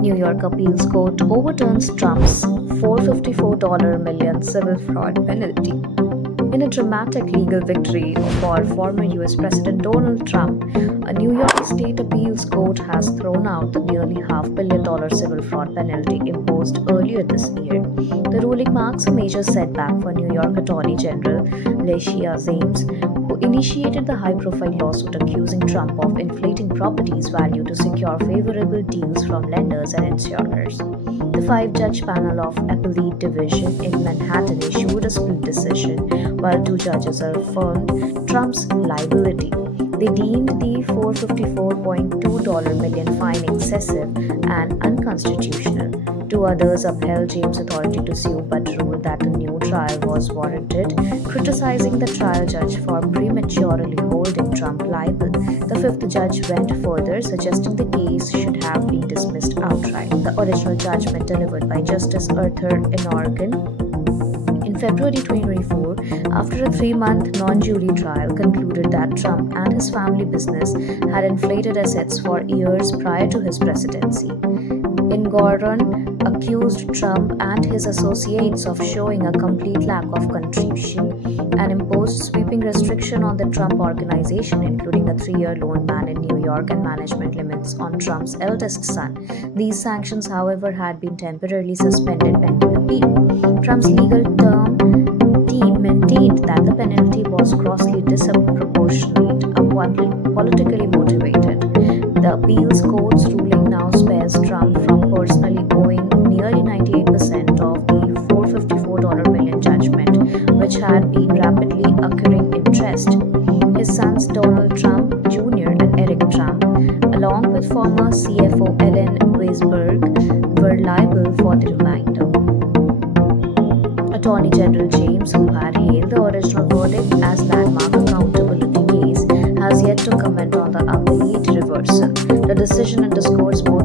New York appeals court overturns Trump's $454 million civil fraud penalty. In a dramatic legal victory for former US President Donald Trump, a New York State appeals court has thrown out the nearly $500 million civil fraud penalty imposed earlier this year. The ruling marks a major setback for New York Attorney General Letitia, who initiated the high-profile lawsuit accusing Trump of inflating property's value to secure favorable deals from lenders and insurers. The five-judge panel of Appellate Division in Manhattan issued a split decision, while two judges affirmed Trump's liability. They deemed the $454.2 million fine excessive and unconstitutional. Two others upheld James' authority to sue but ruled that a new trial was warranted, criticizing the trial judge for prematurely holding Trump liable. The fifth judge went further, suggesting the case should have been dismissed outright. The original judgment, delivered by Justice Arthur in Oregon in February 2024, after a 3-month non-jury trial, concluded that Trump and his family business had inflated assets for years prior to his presidency. Goron accused Trump and his associates of showing a complete lack of contrition and imposed sweeping restriction on the Trump Organization, including a 3-year loan ban in New York and management limits on Trump's eldest son. These sanctions, however, had been temporarily suspended pending appeal. Trump's legal team maintained that the penalty was grossly disproportionate and politically motivated. The appeals court's ruling now spares Trump from personally owing nearly 98% of the $454 million judgment, which had been rapidly accruing interest. His sons Donald Trump Jr. and Eric Trump, along with former CFO Ellen Weisberg, were liable for the remainder. Attorney General James, who had hailed the original verdict as landmark accountability case, has yet to comment on the appellate reversal. The decision underscores both